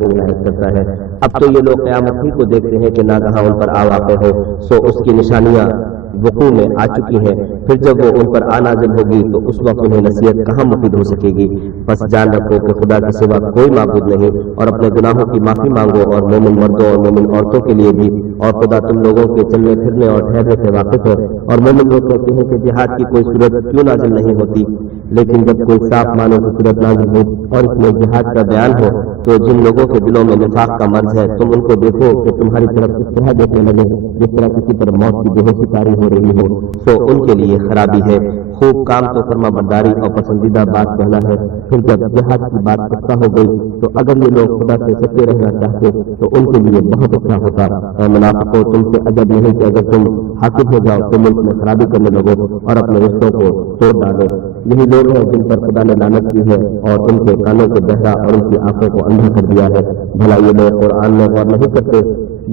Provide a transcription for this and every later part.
کی عنایت کرتا ہے۔ اب تو یہ لوگ قیامت ہی کو دیکھتے ہیں کہ ناگہاں ان پر آ واقع ہو، سو اس کی نشانیاں وقوع میں آ چکی ہیں، پھر جب وہ ان پر آ نازل ہوگی تو اس وقت انہیں نصیحت کہاں مفید ہو سکے گی۔ بس جان رکھو کہ خدا کے سوا کوئی معبود نہیں، اور اپنے گناہوں کی معافی مانگو، اور مومن مردوں اور مومن عورتوں کے لیے بھی، اور خدا تم لوگوں کے چلنے پھرنے اور ٹھہرنے سے واقف ہے۔ اور مومن لوگ کہتے ہیں کہ جہاد کی کوئی صورت کیوں نازل نہیں ہوتی، لیکن جب کوئی صاف معنوں کی صورت نازل ہو اور اس میں جہاد کا بیان ہو تو جن لوگوں کے دلوں میں نفاق کا مرض ہے تم ان کو دیکھو کہ تمہاری طرف اس طرح دیکھنے لگے جس طرح کسی پر موت کی بے ہوشی طاری ہو رہی ہو، تو ان کے لیے خرابی ہے۔ خوب کام تو فرما برداری اور پسندیدہ بات کہنا ہے، پھر جب جہاد کی بات پختہ ہو گئی تو اگر یہ لوگ خدا سے سچے رہنا چاہتے تو ان کے لیے بہت اچھا ہوتا۔ اے منافقوں، تم سے عجب نہیں کہ اگر تم حاکم ہو جاؤ تو ملک میں خرابی کرنے لگو اور اپنے رشتوں کو توڑ ڈالو۔ یہی لوگ ہیں جن پر خدا نے لعنت کی ہے اور ان کے کانوں کو بہرا اور ان کی آنکھوں کو اندھا کر دیا ہے۔ بھلا یہ لوگ قرآن میں غور نہیں کرتے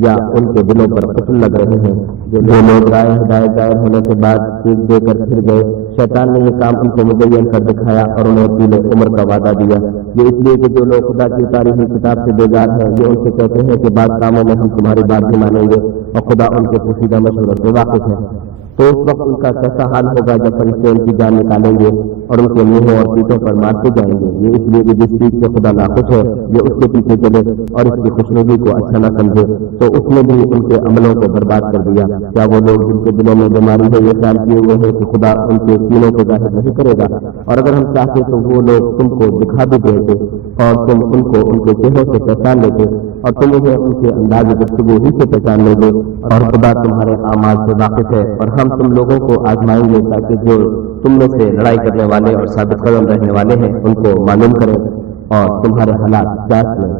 یا ان کے دلوں پر قتل لگ رہے ہیں؟ جو لوگ رائے ہدایت ظاہر ہونے کے بعد سیکھ دے کر پھر گئے، شیطان نے یہ کام ان کو مبین کر دکھایا اور انہیں طول عمر کا وعدہ دیا۔ یہ اس لیے کہ جو لوگ خدا کی اتاری ہوئی کتاب سے بیزار ہیں یہ ان سے کہتے ہیں کہ بعض کاموں میں ہم تمہاری بات بھی مانیں گے، اور خدا ان کے پوشیدہ مشوروں سے واقف ہے۔ تو اس وقت ان کا کیسا حال ہوگا جب فرشتے ان کی جان نکالیں گے اور ان کے منہوں اور پیٹوں پر مارتے جائیں گے۔ یہ اس لیے کہ جس چیز سے خدا ناخوش ہے یہ اس کے پیچھے چلے اور اس کی خوشنودی کو اچھا نہ سمجھے، تو اس نے بھی ان کے عملوں کو برباد کر دیا۔ کیا وہ لوگ جن کے دلوں میں بیماری ہے یہ خیال کیے ہوئے ہیں کہ خدا ان کے سینوں کو ظاہر نہیں کرے گا؟ اور اگر ہم چاہتے تو وہ لوگ تم کو دکھا بھی دیتے اور تم ان کو ان کے چہروں سے پہچان لیتے اور تم انہیں ان کے انداز گفتگو ہی سے پہچان لے گے۔ اور خدا تمہارے اعمال سے واقف ہے، اور ہم تم لوگوں کو آزمائیں گے تاکہ جو تم میں سے لڑائی کرنے والے اور ثابت قدم رہنے والے ہیں ان کو معلوم کریں اور تمہارے حالات جانچ لیں۔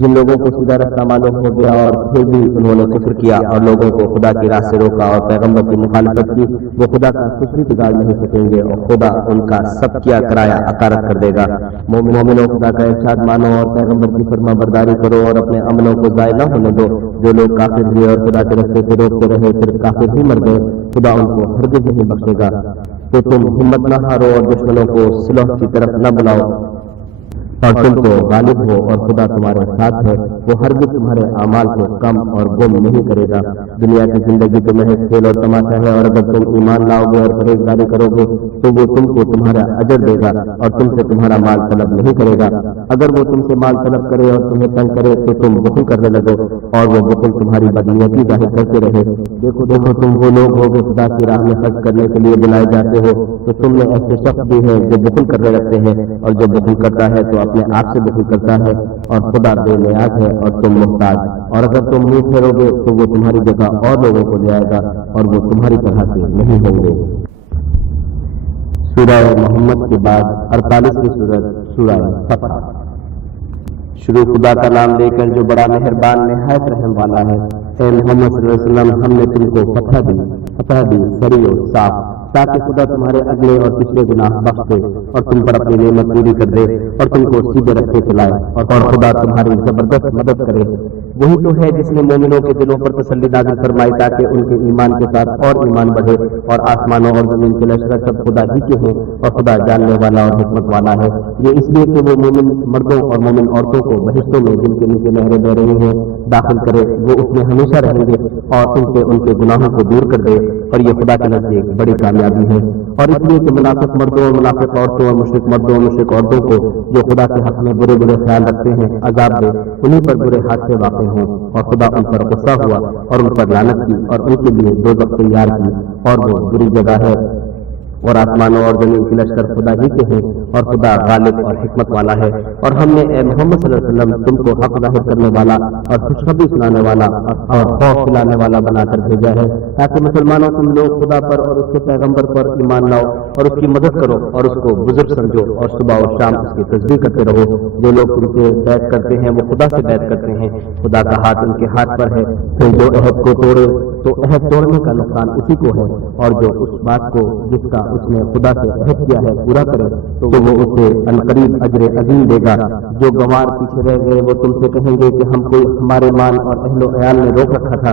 جن لوگوں کو سیدھا رستہ معلوم ہو گیا اور پھر بھی انہوں نے کفر کیا اور لوگوں کو خدا کی راہ سے روکا اور پیغمبر کی مخالفت کی، وہ خدا کا کچھ بھی بگاڑ نہیں سکیں گے اور خدا ان کا سب کیا کرایا اکارت کر دے گا۔ مومنوں، خدا کا ارشاد مانو اور پیغمبر کی فرما برداری کرو اور اپنے عملوں کو ضائع نہ ہونے دو۔ جو لوگ کافر ہوئے اور خدا کے رستے سے روکتے رہے پھر کافر ہی مر گئے، خدا ان کو ہرگز نہیں بخشے گا۔ تو تم ہمت نہ ہارو اور دشمنوں کو صلح کی طرف نہ بلاؤ اور تم کو غالب ہو، اور خدا تمہارے ساتھ ہے، وہ ہرگز تمہارے اعمال کو کم اور گم نہیں کرے گا۔ دنیا کی زندگی تو محض کھیل اور تماشا ہے، اور اگر تم ایمان لاؤ گے اور پرہیزگاری کرو گے تو وہ تم کو تمہارا اجر دے گا اور تم سے تمہارا مال طلب نہیں کرے گا۔ اگر وہ تم سے مال طلب کرے اور تمہیں تنگ کرے تو تم بخل کرنے لگو اور وہ بخل تمہاری بدنیتی ظاہر کرتے رہے۔ دیکھو تم وہ لوگ ہو جو خدا کی راہ میں خرچ کرنے کے لیے بلائے جاتے ہو، تو تم میں ایسے شخص بھی ہیں جو بخل کرنے لگتے ہیں، اور جو بخل کرتا ہے تو اپنے آپ سے بخل کرتا ہے، اور خدا بے نیاز ہے اور تم محتاج۔ اور اگر تم منہ پھیرو گے تو وہ تمہاری جگہ اور لوگوں کو لے آئے گا اور وہ تمہاری طرح سے نہیں ہوں گے۔ سورہ محمد کے بعد 48ویں سورت سورہ فتح۔ شروع خدا کا نام لے کر جو بڑا مہربان نہایت رحم والا ہے۔ اے محمد صلی اللہ علیہ وسلم، ہم نے تم کو فتح دی سری اور صاف، تاکہ خدا تمہارے اگلے اور پچھلے گناہ بخش دے اور تم پر اپنی نعمت پوری کر دے اور تم کو سیدھے رستے چلائے، اور خدا تمہاری زبردست مدد کرے۔ وہی تو ہے جس نے مومنوں کے دلوں پر تسلی نازل فرمائی تاکہ ان کے ایمان کے ساتھ اور ایمان بڑھے، اور آسمانوں اور زمین کے لشکر سب خدا ہی کے ہیں، اور خدا جاننے والا اور حکمت والا ہے۔ یہ اس لیے کہ وہ مومن مردوں اور مومن عورتوں کو بہشتوں میں جن کے نیچے نہریں بہ رہی ہیں داخل کرے، وہ اس میں ہمیشہ رہیں گے اور ان کے گناہوں کو دور کر دے، اور یہ خدا کے نزدیک بڑی کامیابی ہے۔ اور اس لیے کہ منافق مردوں اور منافق عورتوں اور مشرک مردوں اور مشرک عورتوں کو جو خدا کے حق میں برے برے خیال رکھتے ہیں عذاب دے، انہیں پر برے حادثے واقع ہوں، اور خدا ان پر غصہ ہوا اور ان پر لعنت کی اور ان کے لیے دوزخ تیار کی، اور وہ بری جگہ ہے۔ اور آسمانوں اور زمین کی لشکر خدا ہی کے ہیں، اور خدا غالب اور حکمت والا ہے۔ اور ہم نے اے محمد صلی اللہ علیہ وسلم تم کو حق ظاہر کرنے والا اور خوشخبری سنانے والا اور خوف دلانے والا بنا کر بھیجا ہے، تاکہ مسلمانوں تم لوگ خدا پر اور اس کے پیغمبر پر ایمان لاؤ اور اس کی مدد کرو اور اس کو بزرگ سمجھو، اور صبح و شام اس کی تسبیح کرتے رہو۔ جو لوگ تم سے بیعت کرتے ہیں وہ خدا سے بیعت کرتے ہیں، خدا کا ہاتھ ان کے ہاتھ پر ہے، پھر جو عہد کو توڑے تو عہد توڑنے کا نقصان اسی کو ہے، اور جو اس بات کو جس کا اس نے خدا سے عہد کیا ہے پورا کرے تو وہ اسے عنقریب اجر عظیم دے گا۔ جو گنوار پیچھے رہ گئے وہ تم سے کہیں گے کہ ہم کو ہمارے مال اور اہل و عیال نے روک رکھا تھا،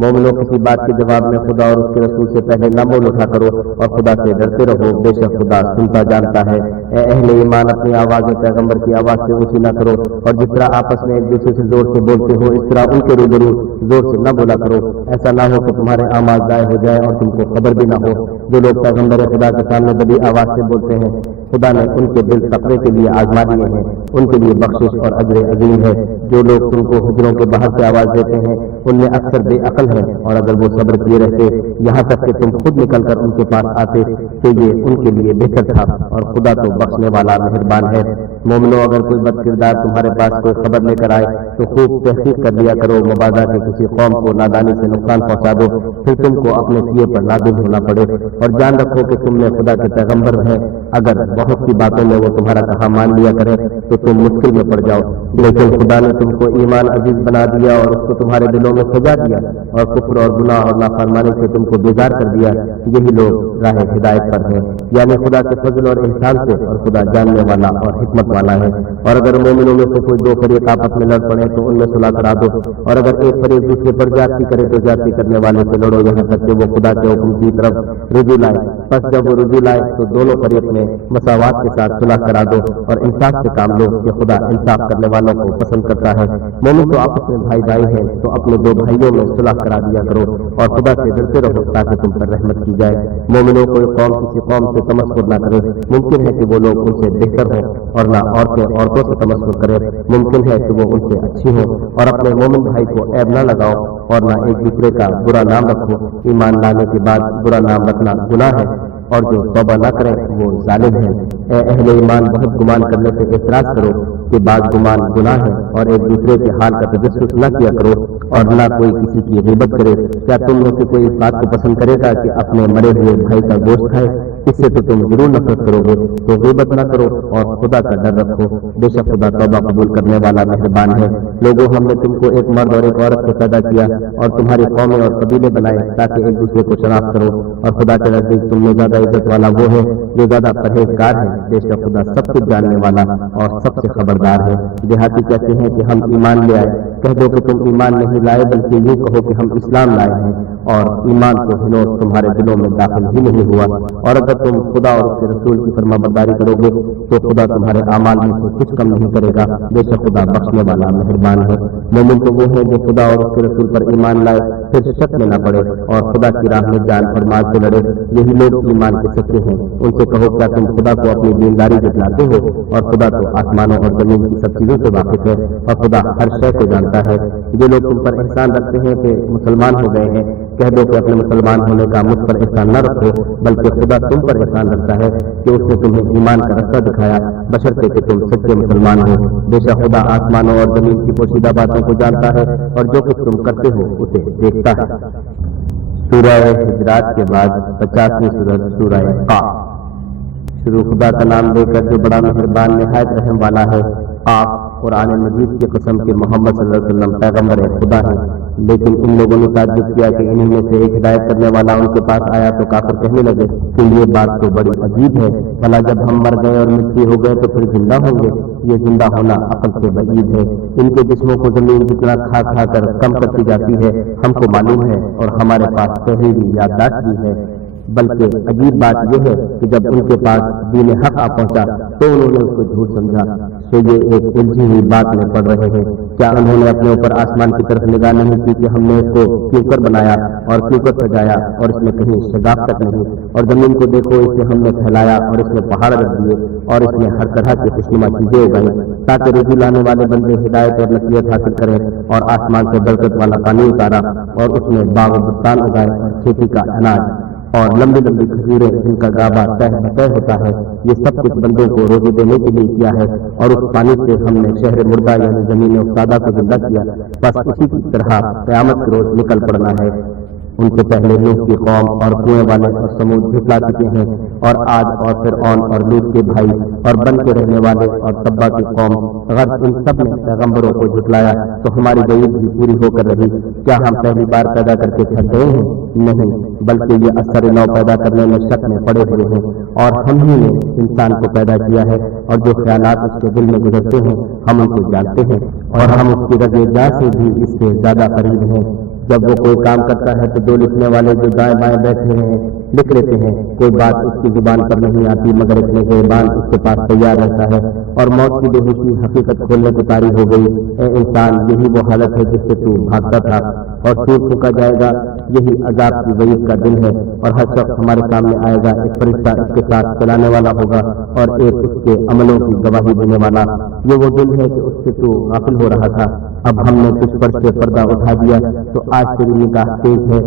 مومنوں کسی بات کے جواب میں خدا اور اس کے رسول سے پہلے نہ منہ اٹھا کرو اور خدا سے ڈرتے رہو، بے شک خدا سنتا جانتا ہے۔ اے اہل ایمان، اپنی آوازیں پیغمبر کی آواز سے اونچی نہ کرو، اور جس طرح آپس میں ایک دوسرے سے زور سے بولتے ہو اس طرح ان کے روبرو زور سے نہ بولا کرو، ایسا نہ ہو کہ تمہارے اعمال ضائع ہو جائے اور تم کو خبر بھی نہ ہو۔ جو لوگ پیغمبر خدا کے سامنے بڑی آواز سے بولتے ہیں، خدا نے ان کے دل تقوی کے لیے آزما دیے ہیں، ان کے لیے بخشش اور اجر عظیم ہے۔ جو لوگ تم کو حجروں کے باہر سے آواز دیتے ہیں ان میں اکثر بے عقل ہیں، اور اگر وہ صبر کیے رہتے یہاں تک کہ تم خود نکل کر ان کے پاس آتے تو یہ ان کے لیے بہتر تھا، اور خدا تو بخشنے والا مہربان ہے۔ مومنو، اگر کوئی بد کردار تمہارے پاس کوئی خبر لے کر آئے تو خوب تحقیق کر لیا کرو، مبادا کے کسی قوم کو نادانی سے نقصان پہنچا دو، پھر تم کو اپنے کیے پر نادم ہونا پڑے، اور جان رکھو کہ تم نے خدا کے پیغمبر ہیں۔ اگر بہت سی باتوں میں وہ تمہارا کہا مان لیا کرے تو تم مشکل میں پڑ جاؤ، لیکن خدا نے تم کو ایمان عزیز بنا دیا اور اس کو تمہارے دلوں میں سجا دیا، اور کفر اور گناہ اور نافرمانی سے تم کو بیزار کر دیا۔ یہی لوگ راہ ہدایت پر ہیں، یعنی خدا کے فضل اور احسان سے، اور خدا جاننے والا اور حکمت والا ہے۔ اور اگر مومنوں میں سے کوئی دو فریق آپس میں لڑ پڑے تو ان میں صلح کرا دو، اور اگر ایک فریق دوسرے پر زیادتی کرے تو زیادتی کرنے والے سے لڑو یہاں تک کہ وہ خدا کے حکم کی طرف رجوع لائے۔ بس جب وہ رجوع لائے تو دونوں فریق میں مساوات کے ساتھ صلح کرا دو اور انصاف سے کام لو کہ خدا انصاف کرنے والوں کو پسند کرتا ہے۔ مومن تو آپس میں بھائی بھائی ہیں تو اپنے دو بھائیوں میں صلح کرا دیا کرو، اور خدا سے ڈرتے رہو تاکہ تم پر رحمت کی جائے۔ مومنوں کوئی قوم کسی قوم سے تمسخر نہ کرے، ممکن ہے کہ وہ لوگ ان سے بہتر ہوں، اور نہ عورتیں عورتوں سے تمسخر کرے، ممکن ہے کہ وہ ان سے اچھی ہوں، اور اپنے مومن بھائی کو عیب نہ لگاؤ اور نہ ایک دوسرے کا برا نام رکھو۔ ایمان لانے کے بعد برا نام رکھنا گناہ ہے، اور جو توبہ نہ کریں وہ ظالم ہیں۔ اے اہل ایمان، بہت گمان کرنے سے اعتراض کرو کہ بعض گمان گناہ ہے، اور ایک دوسرے کے حال کا تجسس نہ کیا کرو، اور نہ کوئی کسی کی غیبت کرے۔ کیا تم میں سے کوئی اس بات کو پسند کرے گا کہ اپنے مرے ہوئے بھائی کا گوشت کھائے؟ اس سے تو تم ضرور نفرت کرو گے۔ تو غیبت نہ کرو اور خدا کا ڈر رکھو، بے شک خدا توبہ قبول کرنے والا مہربان ہے۔ لوگوں، ہم نے تم کو ایک مرد اور ایک عورت سے پیدا کیا اور تمہاری قومیں اور قبیلے بنائے تاکہ ایک دوسرے کو شناخت کرو، اور خدا کے نزدیک تم میں زیادہ عزت والا وہ ہے جو زیادہ پرہیزگار ہے۔ بے شک خدا سب کچھ جاننے والا اور سب سے خبردار ہے۔ دیہاتی کہتے ہیں کہ ہم ایمان لے آئے، کہہ دو کہ تم ایمان نہیں لائے بلکہ یوں کہو کہ ہم اسلام لائے ہیں، اور ایمان تو ہنوز تمہارے دلوں میں داخل ہی نہیں ہوا۔ اور اگر تم خدا اور اس کے رسول کی فرما برداری کرو گے تو خدا تمہارے اعمال میں سے کچھ کم نہیں کرے گا، بے شک خدا بخشنے والا مہربان ہے۔ مومن تو وہ ہیں جو خدا اور اس کے رسول پر ایمان لائے پھر شک میں نہ پڑے اور خدا کی راہ میں جان اور مال سے لڑے، یہی لوگ ایمان کے سچے ہیں۔ ان سے کہو کیا تم خدا کو اپنی دینداری دکھلاتے ہو؟ اور خدا تو آسمانوں اور زمین کی سب چیزوں سے واقف ہے، اور خدا ہر شے کو جانتا ہے۔ جو لوگ تم پر احسان رکھتے ہیں کہ مسلمان ہو گئے ہیں، کہہ دو کہ اپنے مسلمان ہونے کا مجھ پر احسان نہ رکھو، بلکہ خدا تم پر احسان رکھتا ہے کہ اس نے تمہیں ایمان کا رستہ دکھایا، بشرطے کہ تم سچے مسلمان ہو۔ بے شک خدا آسمانوں اور زمین کی پوشیدہ باتوں کو جانتا ہے، اور جو کچھ تم کرتے ہو اسے دیکھتا ہے۔ سورہ حجرات کے بعد 50ویں سورۃ سورہ قاف۔ شروع خدا کا نام لے کر جو بڑا مہربان نہایت رحم والا ہے۔ قاف، قرآن مجید کی قسم کہ محمد صلی اللہ علیہ وسلم پیغمبر خدا ہے۔ لیکن ان لوگوں نے تعجب کیا کہ انہی میں سے ایک ہدایت کرنے والا ان کے پاس آیا تو کافر کہنے لگے کہ یہ بات تو بڑی عجیب ہے، بھلا جب ہم مر گئے اور مٹی ہو گئے تو پھر زندہ ہوں گے؟ یہ زندہ ہونا عقل سے بعید ہے۔ ان کے جسموں کو زمین جتنا کھا کھا کر کم کرتی جاتی ہے ہم کو معلوم ہے، اور ہمارے پاس تحریری یادداشت بھی ہے۔ بلکہ عجیب بات یہ ہے کہ جب ان کے پاس دین حق آ پہنچا تو انہوں نے اس کو جھوٹ سمجھا۔ تو یہ ایک الجھی ہوئی بات میں پڑ رہے ہیں۔ کیا انہوں نے اپنے اوپر آسمان کی طرف نگاہ نہیں کی کہ ہم نے اس کو کیوں کر بنایا اور کیوں کر سجایا، اور اس میں کہیں شگاف تک نہیں؟ اور زمین کو دیکھو، اسے ہم نے پھیلایا اور اس میں پہاڑ رکھ دیے، اور اس میں ہر طرح کی خوشنما چیزیں اگائیں تاکہ رزق لانے والے بندے ہدایت اور نصیحت حاصل کریں۔ اور آسمان سے برکت والا پانی اتارا اور اس میں باغ و بستان اگائے اور کھیتی کا اناج اور لمبی لمبی کھجوریں جن کا گابا طے بطے ہوتا ہے۔ یہ سب کچھ بندوں کو روزی دینے کے لیے کیا ہے، اور اس پانی سے ہم نے شہر مردہ یعنی زمین افتادہ کو زندہ کیا۔ بس اسی کی طرح قیامت کے روز نکل پڑنا ہے۔ ان سے پہلے نوح کی قوم اور کنویں والے اور سمود جھٹلا چکے ہیں، اور آج اور فرعون اور لوط کے بھائی اور بن کے رہنے والے اور تبا کی قوم، غرض ان سب نے پیغمبروں کو جھٹلایا تو ہماری وعید بھی پوری ہو کر رہی۔ کیا ہم پہلی بار پیدا کر کے تھک گئے ہیں؟ نہیں، بلکہ یہ اثر نو پیدا کرنے میں شک میں پڑے ہوئے ہیں۔ اور ہم ہی نے انسان کو پیدا کیا ہے، اور جو خیالات اس کے دل میں گزرتے ہیں ہم ان کو جانتے ہیں، اور ہم اس کی رضا سے بھی اس سے زیادہ قریب ہیں۔ جب وہ کوئی کام کرتا ہے تو دو لکھنے والے جو دائیں بائیں بیٹھے ہیں لکھ لیتے ہیں. کوئی بات اس کی زبان پر نہیں آتی مگر لکھنے کے بعد اس کے پاس تیار رہتا ہے. اور موت کی بے ہوشی حقیقت کھولنے کو طاری ہو گئی. اے انسان، یہی وہ حالت ہے جس سے تو بھاگتا تھا اور ٹوٹ پھونکا جائے گا. یہی عذاب کی وعید کا دن ہے. اور ہر شخص ہمارے سامنے آئے گا. ایک فرشتہ اس کے ساتھ چلانے والا ہوگا اور ایک اس کے عملوں کی گواہی دینے والا. یہ وہ دن ہے کہ اس سے تو غافل ہو رہا تھا. اب ہم نے تجھ پر سے پردہ اٹھا دیا تو آج تیری نگاہ تیز ہے.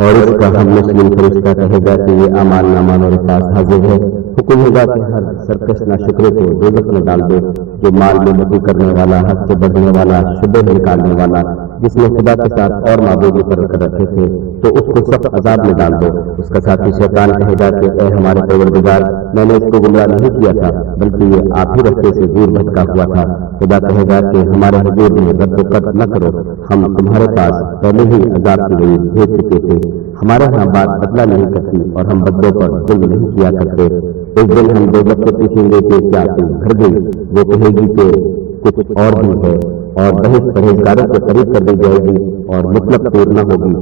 اور اس کا ہم مسلم فرشتہ کہے گا کہ یہ اعمال نامہ میرے پاس حاضر ہے. حکم ہوگا کہ ہر سرکش ناشکرے کو دوزخ میں ڈال دو، جو مال میں مدعو کرنے والا، حد سے بڑھنے والا، شبہ نکالنے والا، جس نے خدا کے ساتھ اور معبود مقرر کر رکھے تھے، تو اس کو سخت عذاب میں ڈال دو. اس کا ساتھی شیطان کہے گا کہ اے ہمارے پروردگار، میں نے اس کو گمراہ نہیں کیا تھا بلکہ یہ آپ ہی رستے سے دور بھٹکا ہوا تھا. خدا کہے گا کہ ہمارے حضور میں رد و قط نہ کرو، ہم تمہارے پاس پہلے ہی عذاب کی وعید بھیج چکے تھے. ہمارے ہاں بات بدلہ نہیں کرتی اور ہم بدلوں پر ظلم نہیں کیا کرتے. ایک دن ہم دوزخ سے پوچھیں گے کہ کیا تم گھر گئی؟ وہ کہے گی کہ کچھ اور بھی ہے، اور بہت پرہیزگاروں کے قریب کر دی جائے گی اور مطلب دور نہ ہوگی.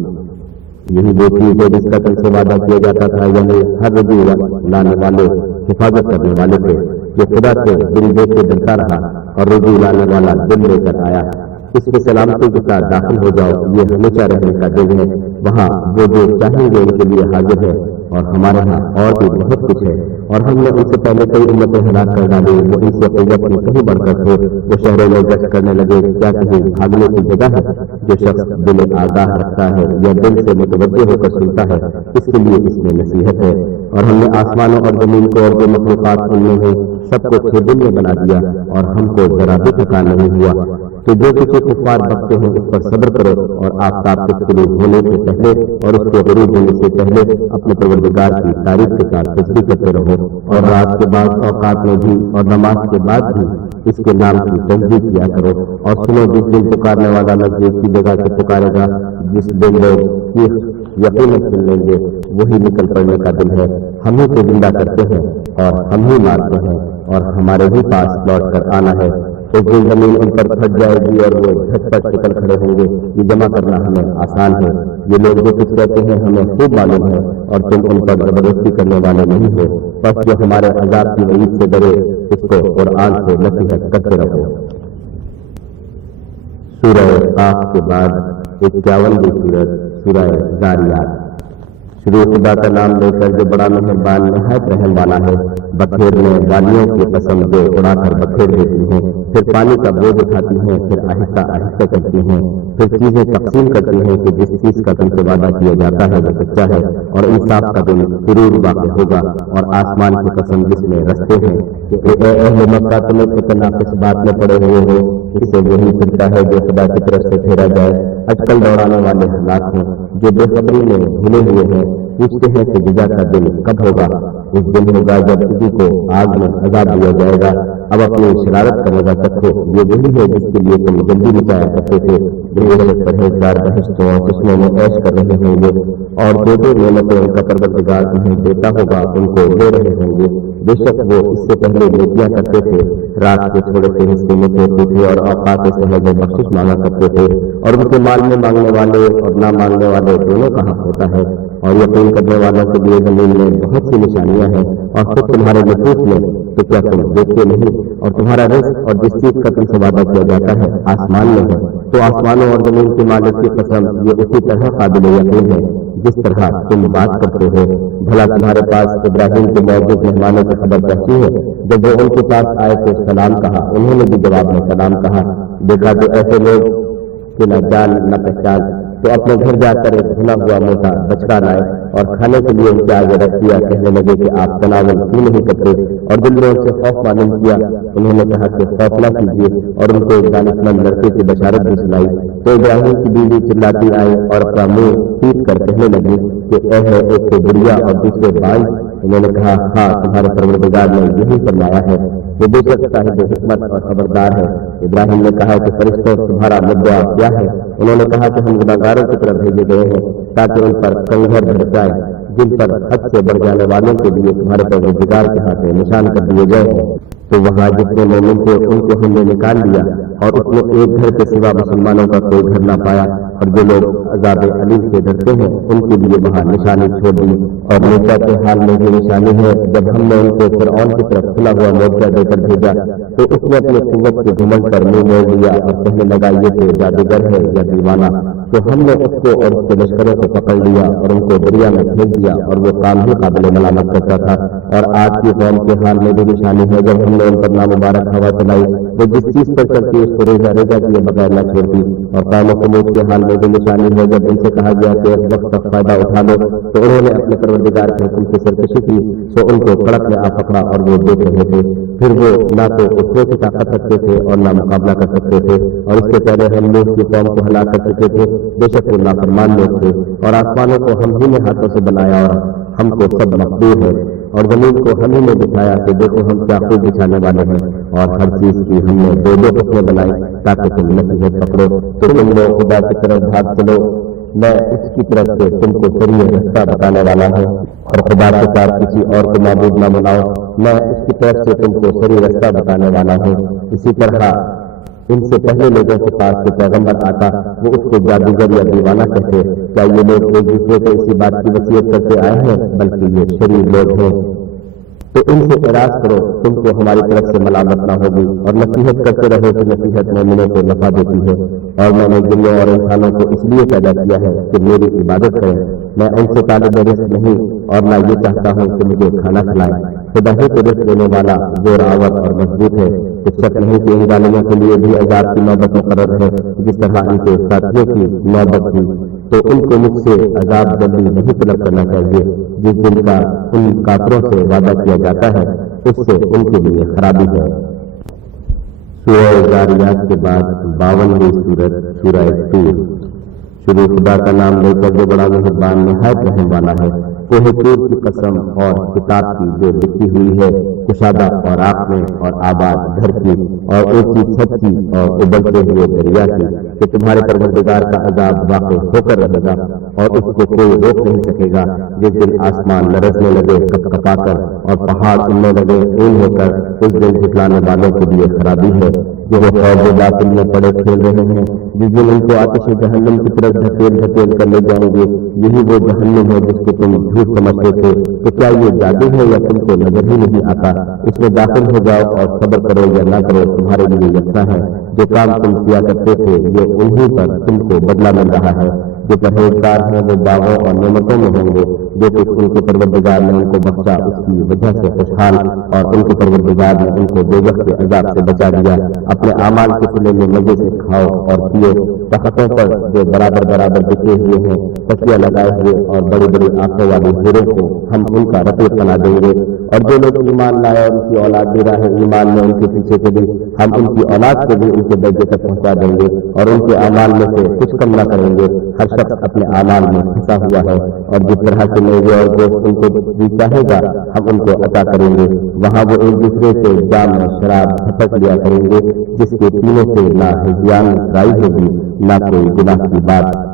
یہی وہ چیز ہے جس کا تم سے وعدہ کیا جاتا تھا، یعنی ہر رجوع لانے والے حفاظت کرنے والے تھے جو خدا سے دل دے کے ڈرتا رہا اور رجوع لانے والا دل لے کر آیا. اس میں سلامتی کے ساتھ داخل ہو جاؤ. یہ ہمیشہ رہنے کا دن ہے. وہاں وہ جو چاہیں گے ان کے لیے حاضر ہے. اور ہمارے ہاں اور بھی بہت کچھ ہے. اور ہم نے ان سے پہلے کئی امتیں ہلاک کر ڈالی. وہ ان سے قوت میں کہیں بڑھ کر تھے. وہ شہروں میں گشت کرنے لگے. کیا کہیں بھاگنے کی جگہ ہے؟ جو شخص دل آگاہ رکھتا ہے یا دل سے متوجہ ہو کر سنتا ہے، اس کے لیے اس میں نصیحت ہے. اور ہم نے آسمانوں اور زمین کو اور جو مخلوقات ان میں ہیں سب کو 6 دن میں بنا دیا اور ہم کو ذرا بھی تھکان نہیں ہوا. تو جو کسی کفار بکتے ہیں اس پر صبر کرو اور آفتاب کے طلوع ہونے سے پہلے اور اس کے غروب ہونے سے پہلے اپنے پروردگار کی تعریف کے ساتھ تسبیح کرتے رہو. اور رات کے بعد اوقات میں بھی اور نماز کے بعد بھی اس کے نام کی تسبیح کیا کرو. اور سنو، جس دن پکارنے والا نزدیک کی جگہ سے پکارے گا، جس دن لوگ یقیناً سن لیں گے، وہی نکل پڑنے کا دن ہے. ہم ہی کو زندہ کرتے ہیں اور ہم ہی مارتے ہیں اور ہمارے ہی پاس لوٹ کر آنا ہے. تو جو زمین ان پر پھٹ جائے گی اور وہ جھٹ پٹ نکل کھڑے ہوں گے. یہ جمع کرنا ہمیں آسان ہے. یہ لوگ جو کچھ کہتے ہیں ہمیں خوب معلوم ہے اور تم ان پر زبردستی کرنے والے نہیں ہو. بس جو ہمارے عذاب کی وعید سے ڈرے اس کو قرآن سے نصیحت کرتے رہو. سورہ قاف کے بعد 51ویں سورت سورہ ذاریات. شروع خدا کا نام لے کر جو بڑا مہربان نہایت رحم والا ہے. بکھیرنے والیوں کی قسم جو اڑا کر بکھیر دیتی ہیں، پھر پانی کا بوجھ اٹھاتی ہیں، پھر آہستہ آہستہ کرتی ہیں، پھر چیزیں تقسیم کرتی ہیں کہ جس چیز کا تم سے وعدہ کیا جاتا ہے وہ سچا ہے اور انصاف کا دن ضرور واقع ہوگا. اور آسمان کی قسم جس میں رستے ہیں کہ اے اہل مکہ تم اتنا کس بات میں پڑے ہوئے ہو. اس سے وہی پھرتا ہے جو خدا کی طرف سے پھیرا جائے. اٹکل دوڑانے والے ہلاک ہیں جو بے خبری میں بھولے ہوئے ہیں. پوچھتے ہیں کہ جزا کا دن کب ہوگا؟ اس دن ہوگا جب کسی کو آگ میں عذاب دیا جائے گا. اب اپنی شرارت کا مزہ چکھو. یہ وہی ہے جس کے لیے تم جلدی مچایا کرتے تھے. پرہیزگار بہشتوں اور قسموں میں عیش کر رہے ہوں گے اور جو جو نعمتیں ان کا پروردگار انہیں دیتا ہوگا ان کو دے رہے ہوں گے. بے شک وہ اس سے پہلے نیکیاں کرتے تھے، رات کے تھوڑے سے حصے میں ہوتے تھے اور اوقات سے بخشش مانگا کرتے تھے. اور ان کے مال میں مانگنے والے اور نہ مانگنے والے دونوں کا حق ہوتا ہے. اور یقین کرنے والوں کے لیے زمین میں بہت سی نشانیاں ہیں اور خود تمہارے نفوس میں. تو کیا تم دیکھتے نہیں؟ اور تمہارا رزق اور جس چیز کا تم سے وعدہ کیا جاتا ہے آسمان میں ہے. تو آسمانوں اور زمین کے مالک کی قسم یہ اسی طرح قابل یقین ہے جس طرح تم بات کرتے ہو. بھلا تمہارے پاس ابراہیم کے موجود مہمانوں کی خبر پہنچی ہے؟ جب وہ ان کے پاس آئے تو سلام کہا، انہوں نے بھی جواب میں سلام کہا. دیکھا تو ایسے لوگ کہ نہ جان نہ پہچان، تو اپنے گھر جا کر ایک بھنا ہوا موٹا بچڑا لائے اور کھانے کے لیے ان کے آگے رکھ دیا. کہنے لگے کہ آپ تناول کیوں نہیں کرتے؟ اور دل میں ان سے خوف معلوم کیا. انہوں نے کہا کہ خوف نہ کیجیے اور ان کو ایک دانشمند لڑکے کی بشارت بھی سنائی. تو ابراہیم کی بیوی چلاتی آئی اور اپنا منہ پیٹ کر کہنے لگی کہ اے ہے ایک تو گڑیا اور دوسرے بھائی. انہوں نے کہا ہاں تمہارے پروردگار نے یہی فرمایا ہے. وہ بے شک صاحب حکمت اور خبردار ہے. ابراہیم نے کہا کہ فرشتوں تمہارا مدعا کیا ہے؟ انہوں نے کہا کہ ہم گناہگاروں کی طرف بھیجے گئے ہیں تاکہ ان پر کنگھر بھڑ جائے جن پر حد سے بڑھ جانے والوں کے لیے تمہارے پروردگار کے ہاتھ سے نشان کر دیے گئے ہیں. تو وہاں جتنے مومن تھے ان کو ہم نے نکال لیا اور اس میں ایک گھر کے سوا مسلمانوں کا کوئی گھر نہ پایا، اور جو لوگ عذاب علیم سے ڈرتے ہیں ان کے لیے وہاں نشانی چھوڑ دی۔ اور موسیٰ کے حال میں بھی نشانی ہے، جب ہم نے ان کو فرعون کی طرف کھلا ہوا موجہ دے کر بھیجا تو اس نے اپنی قوت کے گھمنڈ پر منہ موڑ لیا اور کہنے لگا یہ تو جادوگر ہے یا دیوانہ۔ تو ہم نے اس کو اور اس کے لشکروں کو پکڑ لیا اور ان کو دریا میں پھینک دیا، اور وہ کام ہی قابل ملامت کرتا تھا۔ اور آج کی قوم کے حال میں بھی نشانی ہے، جب ہم نے ان پر نامبارک ہوا چلائی، وہ جس چیز پر چلتی اس کو ریزہ ریزہ کیے بغیر نہ چھوڑتی۔ اور قوم ثمود کے حال میں بھی نشانی ہے، جب ان سے کہا گیا کہ اس وقت تک فائدہ اٹھا لو تو انہوں نے اپنے پروردگار کے حکم کی سرکشی کی، سو ان کو کڑک میں آ پکڑا اور وہ دیکھ رہے تھے۔ پھر وہ نہ تو اٹھنے کی طاقت رکھتے تھے اور نہ مقابلہ کر سکتے تھے، اور اس سے پہلے ہم لوگ کی قوم کو ہلاک کر چکے تھے۔ بے شک وہ نافرمان لوگ تھے، اور آسمانوں کو ہم ہی نے ہاتھوں سے بنایا اور ہم کو سب مقدور ہے، اور زمین کو ہم ہی نے بچھایا کہ دیکھو ہم کیا خوب بچھانے والے ہیں، اور ہر چیز کی ہم نے دو دو قسمیں بنائی تاکہ تم نصیحت پکڑو۔ تو تم لوگ خدا کی طرف بھاگ چلو، میں اس کی طرف سے تم کو صحیح رستہ بتانے والا ہوں، اور خدا کے ساتھ کسی اور کو معبود نہ بناؤ، میں اس کی طرف سے تم کو صحیح رستہ بتانے والا ہوں۔ اسی طرح ان سے پہلے لوگوں کے پاس جو پیغمبر آتا وہ اس کو جادوگر یا دیوانہ کہتے۔ کیا یہ لوگ ایک دوسرے کو اسی بات کی وصیت کرتے آئے ہیں؟ بلکہ یہ شریر لوگ ہیں۔ تو ان سے اعراض کرو، تم کو ہماری طرف سے ملامت نہ ہوگی، اور نصیحت کرتے رہو کہ نصیحت مومنوں کو نفع دیتی ہے۔ اور میں نے جنوں اور انسانوں کو اس لیے پیدا کیا ہے کہ میری عبادت کریں، میں ان سے طالب رزق نہیں، اور نہ یہ چاہتا ہوں کہ مجھے کھانا کھلائیں۔ خدا ہی کو رزق دینے والا زور آور اور مضبوط ہے۔ اس شک نہیں کہ ان ظالموں کے لیے بھی عذاب کی نوبت مقرر ہے، جس طرح ان کے ساتھیوں کی نوبت تھی۔ تو ان کو مجھ سے عذاب جلدی نہیں طلب کرنا چاہیے، جس دن کا ان کافروں سے وعدہ کیا جاتا ہے اس سے ان کے لیے خرابی ہے۔ سورہ زاریات کے بعد 52ویں سورت سورہ طور۔ شروع خدا کا نام لے کر جو بڑا مہربان نہایت رحم والا ہے۔ کوہ طور کی قسم اور کتاب کی جو لکھی ہوئی ہے، کشادہ اور آنکھ میں اور آباد گھر کی اور اونچی چھت کی اور ابلتے ہوئے دریا کی، کہ تمہارے پروردگار کا عذاب واقع ہو کر رہے گا اور اس کو کوئی روک نہیں سکے گا۔ جس دن آسمان لرزنے لگے کپ کپا کر اور پہاڑ اڑنے لگے اون ہو کر، اس دن جھٹلانے والوں کے لیے خرابی ہے جو وہ خوف باطل میں پڑے کھیل رہے ہیں۔ جس دن ان کو آتش جہنم کی طرف دھکیل دھکیل کر لے جائیں گے، یہی وہ جہنم ہے جس کو تم جھوٹ سمجھتے تھے۔ تو کیا یہ جادو ہے یا تم کو نظر ہی نہیں آتا؟ اس میں داخل ہو جاؤ اور صبر کرو یا نہ کرو، تمہارے لیے یکساں ہے۔ جو کام تم کیا کرتے تھے یہ انہی پر تم کو بدلہ مل رہا ہے۔ جو پرہیزگار ہیں وہ باغوں اور نعمتوں میں ہوں گے، جو کچھ ان کے پروردگار نے ان کو بخشا اس کی وجہ سے خوشحال، اور ان کے پروردگار نے ان کو دوزخ کے عذاب سے بچا دیا۔ اپنے اعمال کے صلے میں مزے سے کھاؤ اور پیو، تختوں پر جو برابر برابر بچے ہوئے ہیں، تکیہ لگائے ہوئے اور بڑی بڑی آنکھوں والے ہیروں کو ہم ان کا رفیق بنا دیں گے۔ اور جو لوگ ایمان لائے اور ان کی اولاد بھی راہ ایمان میں ان کے پیچھے چلی، ہم ان کی اولاد کو بھی ان کے درجے تک پہنچا دیں گے اور ان کے اعمال میں سے کچھ کم نہ کریں گے۔ ہر شخص اپنے اعمال میں پھنسا ہوا ہے، اور جس طرح کے میوے اور گوشت ان کو بھی چاہے گا ہم ان کو عطا کریں گے۔ وہاں وہ ایک دوسرے سے جام میں شراب پھٹک لیا کریں گے، جس کے پینے سے نہ ہذیان رائی ہوگی نہ کوئی گناہ کی بات۔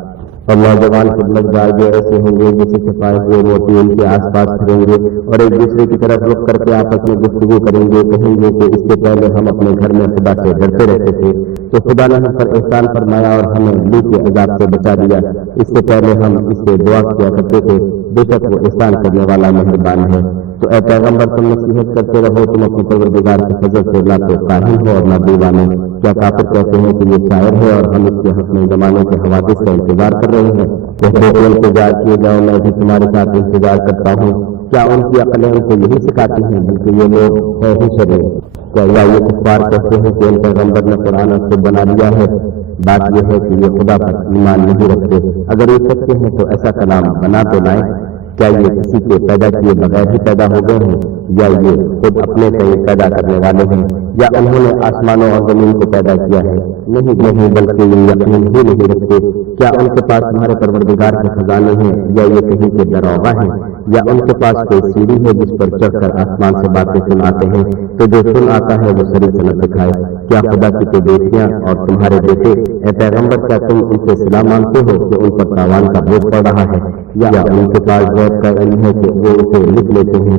اور نوجوان خدمتگار جو ایسے ہوں گے جسے صفائی ہوئے موتی ان کے آس پاس پھریں گے اور ایک دوسرے کی طرف رخ کر کے آپس میں گفتگو کریں گے، کہیں گے کہ اس سے پہلے ہم اپنے گھر میں خدا سے ڈرتے رہتے تھے تو خدا نے ہم پر احسان فرمایا اور ہمیں لو کے عذاب سے بچا دیا۔ اس سے پہلے ہم اس سے دعا کیا کرتے تھے، بے شک وہ احسان کرنے والا مہربان ہے۔ تو اے پیغمبر تم نصیحت کرتے رہو، تم اپنے پروردگار کے فضل سے نہ تو کاہل ہو اور نہ دیوانے۔ کیا کافر کہتے ہیں کہ یہ شاعر ہے اور ہم اس کے حق میں زمانے کے حوادث کا انتظار کر رہے ہیں؟ کہتے ہیں انتظار کیے جاؤ، میں بھی تمہارے ساتھ انتظار کرتا ہوں۔ کیا ان کی عقلیں ان کو یہی سکھاتی ہیں؟ بلکہ یہ لوگ ہے ہی شریر۔ کیا یہ کفار کہتے ہیں کہ ان پیغمبر نے قرآن خود بنا لیا ہے؟ بات یہ ہے کہ یہ خدا پر ایمان نہیں رکھتے۔ اگر یہ سچے ہیں تو ایسا کلام بنا تو لائیں۔ کیا یہ کسی کے پیدا کیے بغیر ہی پیدا ہو گئے ہیں، یا یہ خود اپنے سے ہی پیدا کرنے والے ہیں، یا انہوں نے آسمانوں اور زمین کو پیدا کیا ہے؟ نہیں، بلکہ یہ یقین ہی نہیں رکھتے۔ کیا ان کے پاس تمہارے پروردگار کے خزانے ہیں، یا یہ کہیں کے دروغہ ہیں، یا ان کے پاس کوئی سیڑھی ہے جس پر چڑھ کر آسمان سے باتیں سن آتے ہیں؟ تو جو سن آتا ہے وہ سری سے نہ دکھائے۔ کیا خدا کی تو بیٹیاں اور تمہارے بیٹے؟ اے پیغمبر کیا تم ان سے صلاح مانتے ہو کہ ان پر تاوان کا بوجھ پڑ رہا ہے، یا ان کے پاس غیب کا علم ہے کہ وہ اسے لکھ لیتے ہیں؟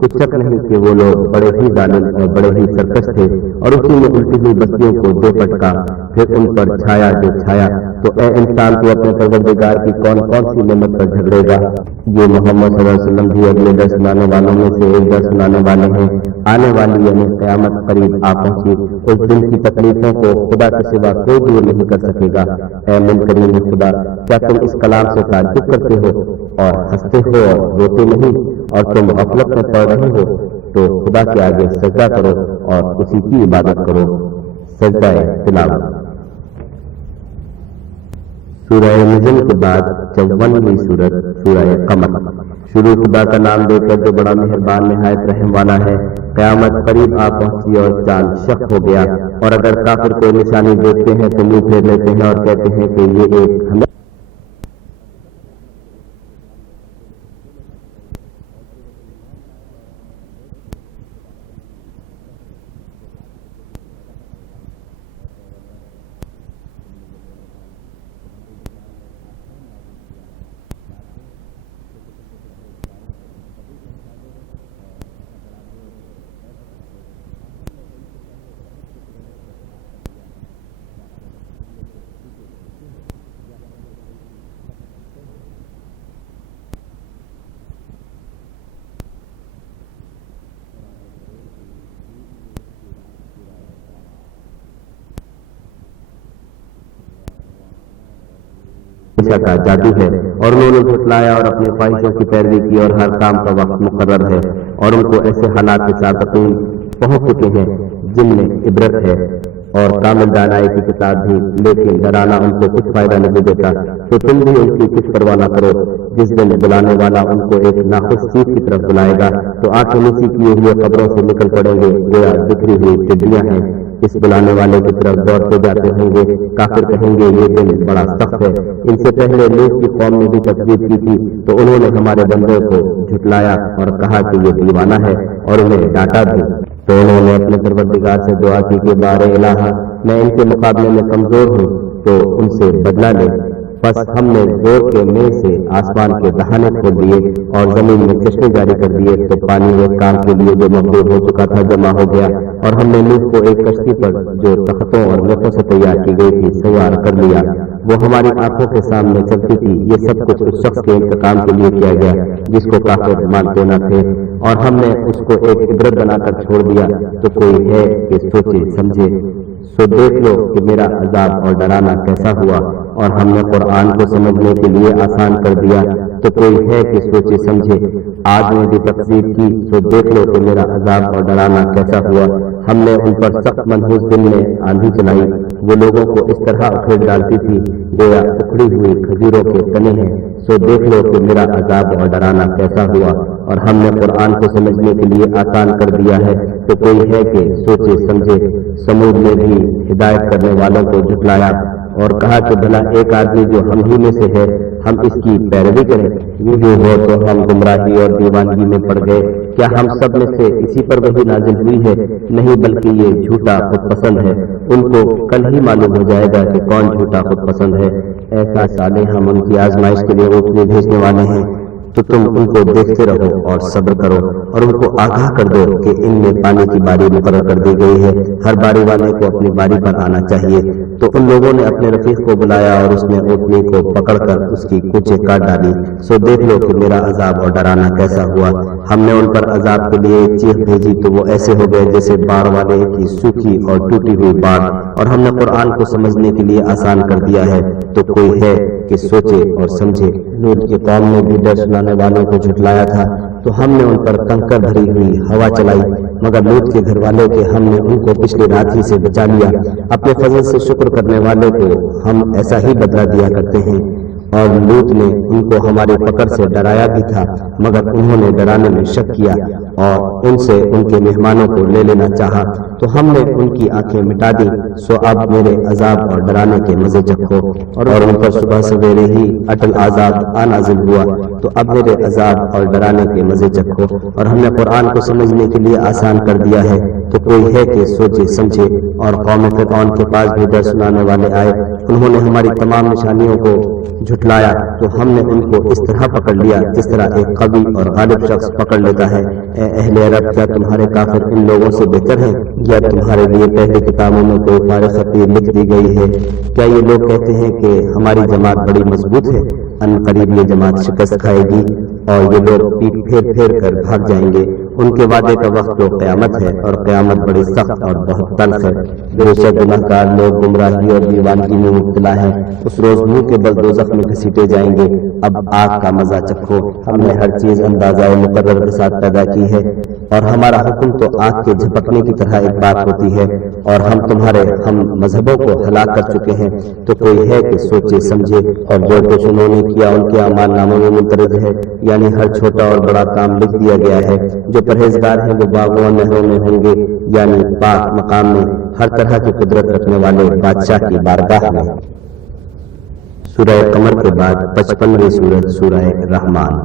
کچھ شک نہیں کہ وہ لوگ بڑے ہی ظالم اور بڑے ہی سرکش تھے، اور اسی میں الٹی ہوئی بستیوں کو دے پٹکا، پھر ان پر چھایا جو چھایا۔ تو اے انسان، تو اپنے پروردگار کی کون کون سی نعمت پر جھگڑے گا؟ یہ محمد صلی اللہ علیہ وسلم بھی اگلے درس سنانے والوں میں سے ایک درس سنانے والے ہیں۔ آنے والی یعنی قیامت قریب آ پہنچی، اس دن کی تکلیفوں کو خدا کے سوا کوئی دور نہیں کر سکے گا۔ اے منکرین خدا، کیا تم اس کلام سے تعجب کرتے ہو اور ہنستے ہو اور روتے نہیں، اور تم غفلت میں پڑ رہے ہو؟ تو خدا کے آگے سجدہ کرو اور اسی کی عبادت کرو۔ سجدہ تلاوت۔ سورہ نجم کے بعد 54ویں سورت سورہ قمر۔ شروع خدا کا نام دے کر جو بڑا مہربان نہایت رحم والا ہے۔ قیامت قریب آ پہنچی اور چاند شق ہو گیا، اور اگر کافر کوئی نشانی دیکھتے ہیں تو منہ پھیر لیتے ہیں اور کہتے ہیں کہ یہ ایک ہمیں کا جادو ہے، اور انہوں نے جھٹلایا اور اپنی خواہشوں کی پیروی کی، اور ہر کام کا وقت مقرر ہے، اور ان کو ایسے حالات کے ساتھ پہنچ چکے ہیں جن میں عبرت ہے، اور کامل دانائی کی کتاب بھی، لیکن ڈرانا ان کو کچھ فائدہ نہیں دیتا۔ تو تم بھی ان کی کچھ پرواہ نہ کرو، جس دن بلانے والا ان کو ایک ناخوش چیز کی طرف بلائے گا، تو آنکھیں نیچی کیے ہوئے قبروں سے نکل پڑیں گے، گویا بکھری ہوئی ٹڈیاں ہیں۔ اس بلانے والے کی طرف دوڑتے جاتے ہوں گے، کافر کہیں گے یہ دن بڑا سخت ہے۔ ان سے پہلے لوط کی قوم نے بھی تکذیب کی تھی، تو انہوں نے ہمارے بندوں کو جھٹلایا اور کہا کہ یہ دیوانہ ہے، اور انہیں ڈانٹا بھی۔ تو انہوں نے اپنے پروردگار سے دعا کی کہ بار الہ، میں ان کے مقابلے میں کمزور ہوں، تو ان سے بدلہ لے۔ بس ہم نے زور کے میں سے آسمان کے دہانے کھول دیے اور زمین میں چشمے جاری کر دیے، تو پانی ایک کام کے لیے جو مقدور ہو چکا تھا جمع ہو گیا، اور ہم نے نوح کو ایک کشتی پر جو تختوں اور لوہوں سے تیار کی گئی تھی سوار کر لیا، وہ ہماری آنکھوں کے سامنے چلتی تھی۔ یہ سب کچھ اس شخص کے انتقام کے لیے کیا گیا جس کو کافر مانتے نہ تھے، اور ہم نے اس کو ایک عبرت بنا کر چھوڑ دیا۔ تو کوئی ہے کہ سوچے سمجھے؟ سو دیکھ لو کہ میرا عذاب اور ڈرانا کیسا ہوا، اور ہم نے قرآن کو سمجھنے کے لیے آسان کر دیا۔ تو کوئی ہے کہ سوچے سمجھے؟ آج نے بھی تکذیب کی، سو دیکھ لو کہ میرا عذاب اور ڈرانا کیسا ہوا۔ ہم نے ان پر سخت منحوس دن میں آندھی چلائی، وہ لوگوں کو اس طرح اکھیڑ ڈالتی تھی گویا اکھڑی ہوئی کھجوروں کے تنے ہیں۔ سو دیکھ لو کہ میرا عذاب اور ڈرانا کیسا ہوا، اور ہم نے قرآن کو سمجھنے کے لیے آسان کر دیا ہے۔ تو کوئی ہے کہ سوچے سمجھے؟ سمود نے بھی ہدایت کرنے والوں کو جھٹلایا اور کہا کہ بھلا ایک آدمی جو ہم ہی میں سے ہے، ہم اس کی پیروی کریں؟ یہ ہو تو ہم گمراہی اور دیوانگی میں پڑ گئے۔ کیا ہم سب میں سے اسی پر وحی نازل ہوئی ہے؟ نہیں، بلکہ یہ جھوٹا خود پسند ہے۔ ان کو کل ہی معلوم ہو جائے گا کہ کون جھوٹا خود پسند ہے۔ ایسا سالے ہم ان کی آزمائش کے لیے اونٹنی بھیجنے والے ہیں، تو تم ان کو دیکھتے رہو اور صبر کرو، اور ان کو آگاہ کر دو کہ ان میں پانی کی باری مقرر کر دی گئی ہے، ہر باری والے کو اپنی باری پر آنا چاہیے۔ تو ان لوگوں نے اپنے رفیق کو بلایا اور اس نے اونٹنی کو پکڑ کر اس کی کونچیں کاٹ ڈالی۔ سو دیکھ لو کہ میرا عذاب اور ڈرانا کیسا ہوا۔ ہم نے ان پر عذاب کے لیے ایک چیخ بھیجی، تو وہ ایسے ہو گئے جیسے باڑ والے کی سوکھی اور ٹوٹی ہوئی باڑ، اور ہم نے قرآن کو سمجھنے کے لیے آسان کر دیا ہے۔ تو کوئی ہے کہ سوچے اور سمجھے؟ لوط کی قوم نے بھی ڈر سنانے والوں کو جھٹلایا تھا، تو ہم نے ان پر کنکر بھری ہوئی ہوا چلائی، مگر لوط کے گھر والوں کے ہم نے ان کو پچھلی رات ہی سے بچا لیا۔ اپنے فضل سے شکر کرنے والوں کو ہم ایسا ہی بدلہ دیا کرتے ہیں۔ اور لوط نے ان کو ہماری پکڑ سے ڈرایا بھی تھا، مگر انہوں نے ڈرانے میں شک کیا اور ان سے ان کے مہمانوں کو لے لینا چاہا، تو ہم نے ان کی آنکھیں مٹا دی۔ سو اب میرے عذاب اور ڈرانے کے مزے چکھو۔ اور ان پر صبح سویرے ہی اٹل عذاب نازل ہوا، تو اب میرے عذاب اور ڈرانے کے مزے چکھو۔ اور ہم نے قرآن کو سمجھنے کے لیے آسان کر دیا ہے۔ تو کوئی ہے کہ سوچے سمجھے؟ اور قوم فرعون کے پاس بھی ڈر سنانے والے آئے، انہوں نے ہماری تمام نشانیوں کو جھٹلایا، تو ہم نے ان کو اس طرح پکڑ لیا جس طرح ایک قوی اور غالب شخص پکڑ لیتا ہے۔ اے اہل عرب کیا تمہارے کافر ان لوگوں سے بہتر ہیں؟ یا تمہارے لیے پہلے کتابوں میں کوئی فارغ خطیر لکھ دی گئی ہے؟ کیا یہ لوگ کہتے ہیں کہ ہماری جماعت بڑی مضبوط ہے؟ ان قریب یہ جماعت شکست کھائے گی اور یہ لوگ پیٹ پھیر پھیر کر بھاگ جائیں گے۔ ان کے وعدے کا وقت تو قیامت ہے، اور قیامت بڑی سخت اور بہت تلخ ہے۔ بے شک گناہ گار لوگ گمراہی اور دیوانگی میں مبتلا ہیں، اس روز منہ کے بل دوزخ میں گھسیٹے جائیں گے۔ اب آگ کا مزہ چکھو، ہم نے ہر چیز اندازہ مقرر کے ساتھ پیدا کی ہے، اور ہمارا حکم تو آگ کے جھپکنے کی طرح ایک بات ہوتی ہے، اور ہم تمہارے ہم مذہبوں کو ہلاک کر چکے ہیں۔ تو کوئی ہے کہ سوچے سمجھے، اور جو کچھ انہوں نے کیا ان کے اعمال ناموں میں مندرج ہے، یعنی ہر چھوٹا اور بڑا کام لکھ دیا گیا ہے۔ جو پرہیزگار ہیں وہ باغوں اور نہروں میں ہوں گے، یعنی پاک مقام میں، ہر طرح کی قدرت رکھنے والے بادشاہ کی بارگاہ میں۔ سورہ قمر کے بعد 55ویں سورت سورہ رحمان۔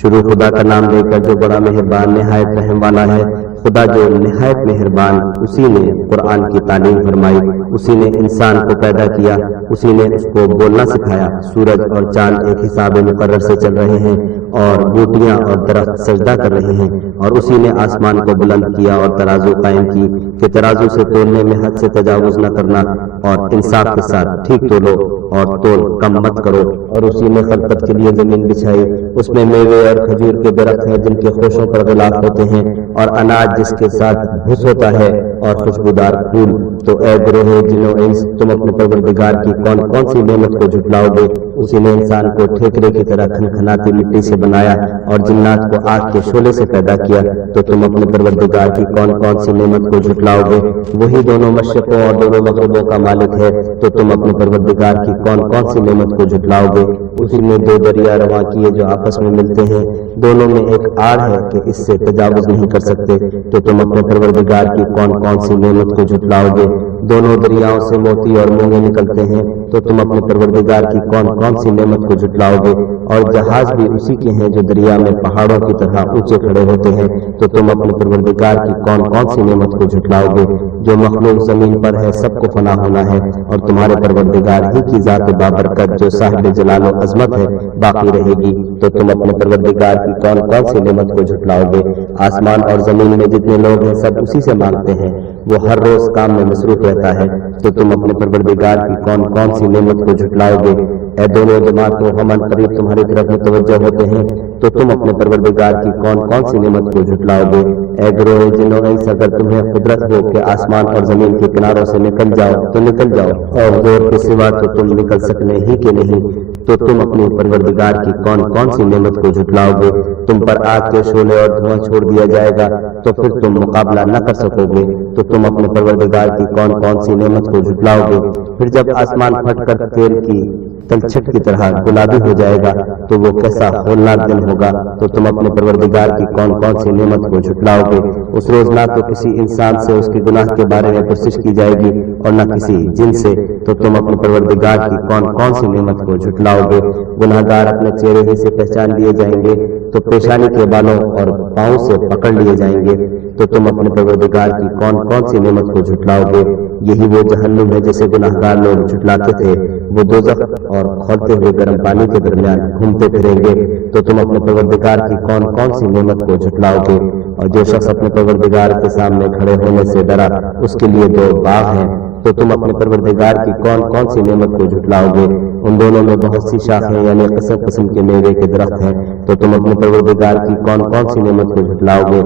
شروع خدا کا نام لے کر جو بڑا مہربان نہایت رحم والا ہے۔ خدا جو نہایت مہربان، اسی نے قرآن کی تعلیم فرمائی، اسی نے انسان کو پیدا کیا، اسی نے اس کو بولنا سکھایا۔ سورج اور چاند ایک حساب مقرر سے چل رہے ہیں، اور بوٹیاں اور درخت سجدہ کر رہے ہیں، اور اسی نے آسمان کو بلند کیا اور ترازو قائم کی کہ ترازو سے تولنے میں حد سے تجاوز نہ کرنا، اور انصاف کے ساتھ ٹھیک تولو اور تول کم مت کرو۔ اور اسی نے خلقت کے لیے زمین بچھائی، اس میں میوے اور کھجور کے درخت ہیں جن کے خوشوں پر غلاف ہوتے ہیں، اور اناج جس کے ساتھ بھس ہوتا ہے، اور خوشبودار پھول۔ تو اے گروہ جنو انس، تم اپنے پروردگار کی کون کون سی نعمت کو جھٹلاؤ گے؟ اسی نے انسان کو ٹھیکرے کی طرح کھنکھناتی مٹی سے بنایا، اور جنات کو آگ کے شعلے سے پیدا کیا۔ تو تم اپنے پروردگار کی کون کون سی نعمت کو جھٹلاؤ گے؟ وہی دونوں مشرقوں اور دونوں مغربوں کا مالک ہے۔ تو تم اپنے پروردگار کی کون کون سی نعمت کو جھٹلاؤ گے؟ اسی نے دو دریا رواں کیے جو آپس میں ملتے ہیں، دونوں میں ایک آڑ ہے کہ اس سے تجاوز نہیں کر سکتے۔ تو تم اپنے پروردگار کی کون کون سی نعمت کو جھٹلاؤ گے؟ دونوں دریاؤں سے موتی اور مونگے نکلتے ہیں۔ تو تم اپنے پروردگار کی کون کون سی نعمت کو جھٹلاؤ گے؟ اور جہاز بھی اسی کے ہیں جو دریا میں پہاڑوں کی طرح اونچے کھڑے ہوتے ہیں۔ تو تم اپنے پروردگار کی کون کون سی نعمت کو جھٹلاؤ گے؟ جو مخلوق زمین پر ہے سب کو فنا ہونا ہے، اور تمہارے پروردگار ہی کی ذات بابرکت جو صاحب جلال و عظمت ہے باقی رہے گی۔ تو تم اپنے پروردگار کی کون کون سی نعمت کو جھٹلاؤ گے؟ آسمان اور زمین میں جتنے لوگ ہیں سب اسی سے مانگتے ہیں، وہ ہر روز کام میں مصروف رہتا ہے۔ تو تم اپنے پروردگار کی کون کون سی نعمت کو جھٹلاؤ گے؟ اے دونوں جماعتوں، ہم ان قریب تمہاری طرف متوجہ ہوتے ہیں۔ تو تم اپنے پروردگار کی کون کون سی نعمت کو جھٹلاؤ گے؟ اے گروہ جنوں انس، اگر تمہیں قدرت ہو کہ آسمان اور زمین کے کناروں سے نکل جاؤ تو نکل جاؤ، اور زور کے سوا تو تم نکل سکنے ہی کہ نہیں۔ تو تم اپنی پروردگار کی کون کون سی نعمت کو جھٹلاؤ گے؟ تم پر آگ کے شعلے اور دھواں چھوڑ دیا جائے گا تو پھر تم مقابلہ نہ کر سکو گے۔ تو تم اپنے پروردگار کی کون کون سی نعمت کو جھٹلاؤ گے؟ پھر جب آسمان پھٹ کر تیل کی تلچھٹ کی طرح گلابی ہو جائے گا تو وہ کیسا ہولناک دن ہوگا۔ تو تم اپنے پروردگار کی کون کون سی نعمت کو جھٹلاؤ گے؟ اس روز نہ تو کسی انسان سے اس کے گناہ کے بارے میں پرسش کی جائے گی، اور نہ کسی جن سے۔ تو تم اپنے پروردگار کی کون کون سی نعمت کو جھٹلاؤ گے؟ گناہ گار اپنے چہرے ہی سے پہچان لیے جائیں گے، تو پیشانی کے بالوں اور پاؤں سے پکڑ لیے جائیں گے۔ تو تم اپنے پروردگار کی کون کون سی نعمت کو جھٹلاؤ گے؟ یہی وہ جہنم ہے جسے گناہ گار لوگ جھٹلاتے تھے، وہ دوزخ اور کھولتے ہوئے گرم پانی کے درمیان گھومتے پھریں گے۔ تو تم اپنے پروردگار کی کون کون سی نعمت کو جھٹلاؤ گے؟ اور جو شخص اپنے پروردگار کے سامنے کھڑے ہونے سے ڈرا، اس کے لیے دو باغ ہیں۔ تو تم اپنے پروردگار کی کون کون سی نعمت کو جھٹلاؤ گے؟ ان دونوں میں بہت سی شاخیں یعنی قسم قسم کے میوے کے درخت ہیں۔ تو تم اپنے پروردگار کی کون کون سی نعمت کو جھٹلاؤ گے؟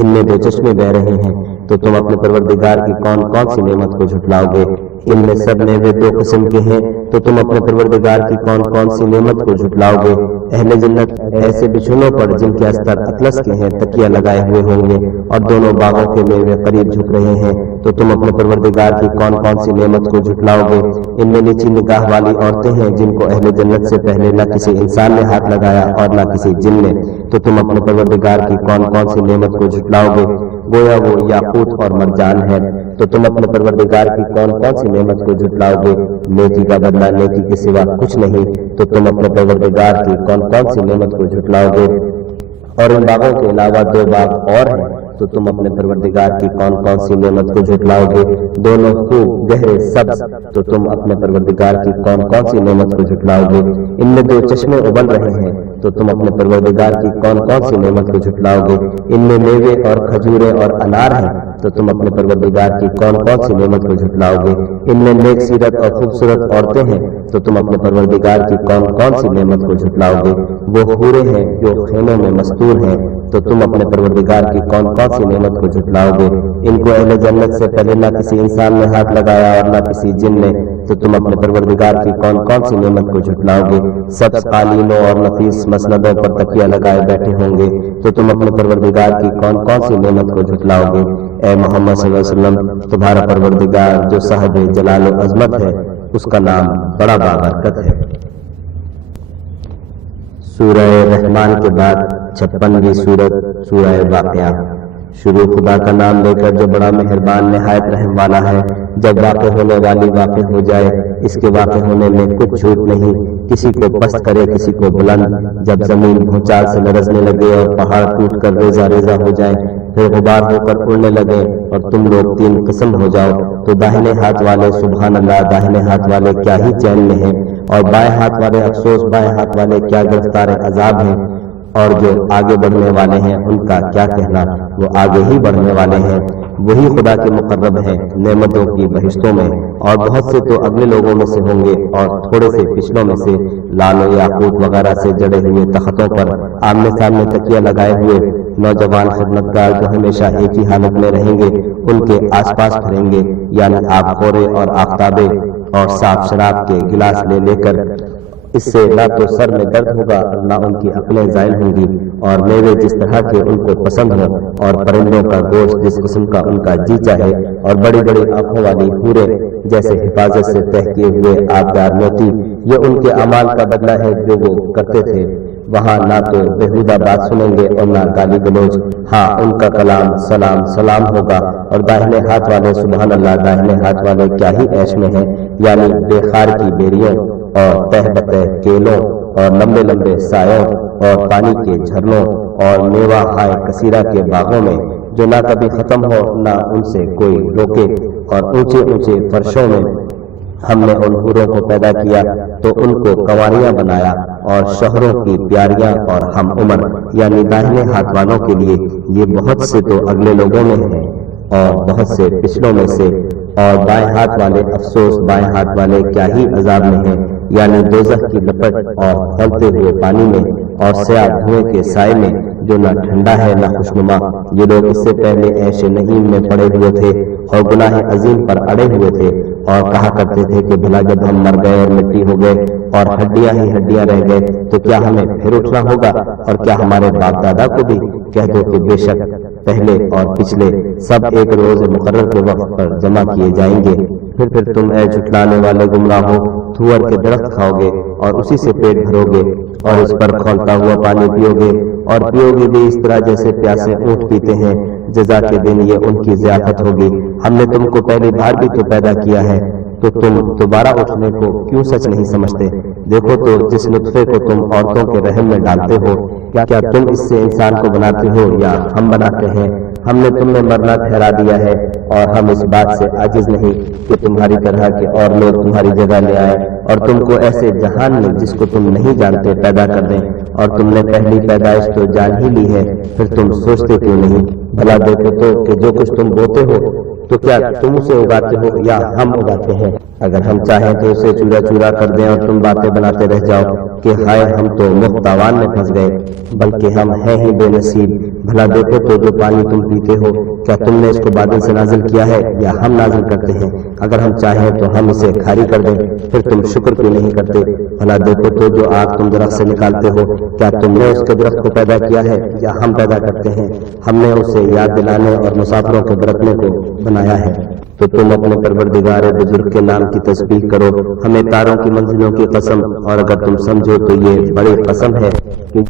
ان میں دو چشمے بہ رہے ہیں۔ تو تم اپنے پروردگار کی کون کون سی نعمت کو جھٹلاؤ گے؟ ان میں سب میوے دو قسم کے ہیں۔ تو تم اپنے پروردگار کی کون کون سی نعمت کو جھٹلاؤ گے؟ اہل جنت ایسے بچھونوں پر جن کے استر اطلس کے ہیں تکیہ لگائے ہوئے ہوں گے، اور دونوں باغوں کے میوے قریب جھک رہے ہیں۔ تو تم اپنے پروردگار کی کون کون سی نعمت کو جھٹلاؤ گے؟ ان میں نیچی نگاہ والی عورتیں ہیں جن کو اہل جنت سے پہلے نہ کسی انسان نے ہاتھ لگایا اور نہ کسی جن نے۔ تو تم اپنے پروردگار کی کون کون سی نعمت کو جھٹلاؤ گے؟ گویا وہ یاقوت اور مرجان ہے۔ تو تم اپنے پروردگار کی کون کون سی نعمت کو جھٹلاؤ گے؟ نیکی کا بدلہ نیکی کے سوا کچھ نہیں۔ تو تم اپنے پروردگار کی کون کون سی نعمت کو جھٹلاؤ گے؟ اور ان باغوں کے علاوہ دو باغ اور ہیں تو تم اپنے پروردگار کی کون کون سی نعمت کو جھٹلاؤ گے؟ دونوں خوب گہرے سبز تو تم اپنے پروردگار کی کون کون سی نعمت کو جھٹلاؤ گے؟ ان میں دو چشمے ابل رہے ہیں تو تم اپنے پروردگار کی کون کون سی نعمت کو جھٹلاؤ گے؟ ان میں میوے اور کھجوریں اور انار ہیں تو تم اپنے پروردگار کی کون کون سی نعمت کو جھٹلاؤ گے؟ ان میں نیک سیرت اور خوبصورت عورتیں ہیں تو تم اپنے پروردگار کی کون کون سی نعمت کو جھٹلاؤ گے؟ وہ حوریں ہیں جو خیموں میں مستور ہیں تو تم اپنے پروردگار کی کون کون سی نعمت کو جھٹلاؤ گے؟ ان کو اہل جنت سے پہلے نہ کسی انسان نے ہاتھ لگایا اور نہ کسی جن نے تو تم اپنے پروردگار کی کون کون سی نعمت کو جھٹلاؤ گے؟ سب قالینوں اور نفیس مسندوں پر تکیہ لگائے بیٹھے ہوں گے تو تم اپنے پروردگار کی کون کون سی نعمت کو جھٹلاؤ گے؟ اے محمد صلی اللہ علیہ وسلم، تمہارا پروردگار جو صاحب جلال و عظمت ہے اس کا نام بڑا بابرکت ہے۔ سورہ رحمان کے بعد 56ویں سورت سورہ واقعہ۔ شروع خدا کا نام لے کر جو بڑا مہربان نہایت رحم والا ہے۔ جب واقع ہونے والی واقع ہو جائے، اس کے واقع ہونے میں کچھ جھوٹ نہیں، کسی کو پست کرے کسی کو بلند۔ جب زمین بھونچال سے لرزنے لگے اور پہاڑ ٹوٹ کر ریزہ ریزہ ہو جائے، پھر غبار ہو کر اڑنے لگے اور تم لوگ تین قسم ہو جاؤ، تو داہنے ہاتھ والے سبحان اللہ، داہنے ہاتھ والے کیا ہی چین میں ہیں، اور بائیں ہاتھ والے افسوس، بائیں ہاتھ والے کیا گرفتار عذاب ہیں، اور جو آگے بڑھنے والے ہیں ان کا کیا کہنا، وہ آگے ہی بڑھنے والے ہیں۔ وہی خدا کے مقرب ہیں نعمتوں کی بہشتوں میں، اور بہت سے تو اگلے لوگوں میں سے ہوں گے اور تھوڑے سے پچھلوں میں سے، لال و یاقوت وغیرہ سے جڑے ہوئے تختوں پر آمنے سامنے تکیہ لگائے ہوئے نوجوان خدمتگار جو ہمیشہ ایک ہی حالت میں رہیں گے ان کے آس پاس پھریں گے، یعنی آب خورے اور آفتابے اور صاف شراب کے گلاس لے لے کر۔ اس سے نہ تو سر میں درد ہوگا نہ ان کی عقلیں زائل ہوں گی، اور میوے جس طرح کے ان کو پسند ہو، اور پرندوں کا گوشت جس قسم کا ان کا جی چاہے، اور بڑی بڑی آنکھوں والی حوریں جیسے حفاظت سے تہہ کیے ہوئے آبدار موتی۔ یہ ان کے اعمال کا بدلہ ہے جو وہ کرتے تھے۔ وہاں نہ تو بےہودہ بات سنیں گے اور نہ گالی گلوچ، ہاں ان کا کلام سلام سلام ہوگا۔ اور داہنے ہاتھ والے سبحان اللہ، داہنے ہاتھ والے کیا ہی عیش میں ہیں، یعنی بے خار کی بیریوں اور تہ بتہ کیلوں اور لمبے لمبے سایوں اور پانی کے جھرنوں اور میوہ ہائے کثیرہ کے باغوں میں جو نہ کبھی ختم ہو نہ ان سے کوئی روکے، اور اونچے اونچے فرشوں میں ہم نے ان حوروں کو پیدا کیا تو ان کو کنواریاں بنایا، اور شوہروں کی پیاریاں اور ہم عمر، یعنی داہنے ہاتھ والوں کے لیے یہ بہت سے تو اگلے لوگوں میں ہیں اور بہت سے پچھلوں میں سے۔ اور بائیں ہاتھ والے افسوس، بائیں ہاتھ والے کیا ہی عذاب میں ہیں، یعنی دوزخ کی لپٹ اور کھولتے ہوئے پانی میں اور سیاہ دھوئیں کے سائے میں جو نہ ٹھنڈا ہے نہ خوشنما۔ یہ لوگ اس سے پہلے عیش نعیم میں پڑے ہوئے تھے اور گناہ عظیم پر اڑے ہوئے تھے، اور کہا کرتے تھے کہ بھلا جب ہم مر گئے اور مٹی ہو گئے اور ہڈیاں ہی ہڈیاں رہ گئے تو کیا ہمیں پھر اٹھنا ہوگا؟ اور کیا ہمارے باپ دادا کو بھی کہہ دو کہ بے شک پہلے اور پچھلے سب ایک روز مقرر کے وقت پر جمع کیے جائیں گے۔ پھر تم اے جھٹلانے والے گمراہو تھور کے درخت کھاؤ گے اور اسی سے پیٹ بھرو گے، اور اس پر کھولتا ہوا پانی پیو گے، اور پیو گے بھی اس طرح جیسے پیاسے اونٹ پیتے ہیں۔ جزا کے دن یہ ان کی ضیافت ہوگی۔ ہم نے تم کو پہلی بار بھی تو پیدا کیا ہے، تو تم دوبارہ اٹھنے کو کیوں سچ نہیں سمجھتے؟ دیکھو تو جس نطفے کو تم عورتوں کے رحم میں ڈالتے ہو، کیا تم اس سے انسان کو بناتے ہو یا ہم بناتے ہیں؟ ہم نے تم میں مرنا ٹھہرا دیا ہے، اور ہم اس بات سے عاجز نہیں کہ تمہاری طرح کے اور لوگ تمہاری جگہ لے آئے اور تم کو ایسے جہان میں جس کو تم نہیں جانتے پیدا کر دیں۔ اور تم نے پہلی پیدائش تو جان ہی لی ہے، پھر تم سوچتے کیوں نہیں؟ بھلا دیکھو تو کہ جو کچھ تم بوتے ہو تو کیا تم اسے اگاتے ہو یا ہم اگاتے ہیں؟ اگر ہم چاہیں تو اسے چورا چورا کر دیں اور تم باتیں بناتے رہ جاؤ کہ ہائے ہم تو مفت تاوان میں پھنس گئے، بلکہ ہم ہیں ہی بے نصیب۔ بھلا دیکھو تو جو پانی تم پیتے ہو کیا تم نے اس کو بادل سے نازل کیا ہے یا ہم نازل کرتے ہیں؟ اگر ہم چاہیں تو ہم اسے کھاری کر دیں، پھر تم شکر کیوں نہیں کرتے؟ بھلا دیکھو تو جو آگ تم درخت سے نکالتے ہو کیا تم نے اس کے درخت کو پیدا کیا ہے یا ہم پیدا کرتے ہیں؟ ہم نے اسے یاد دلانے اور مسافروں کے برتنے کو بنایا ہے۔ تو تم اپنے پروردگار بزرگ کے نام کی تسبیح کرو، ہمیں تاروں کی منزلوں کی قسم، اور اگر تم سمجھو تو یہ بڑی قسم ہے کہ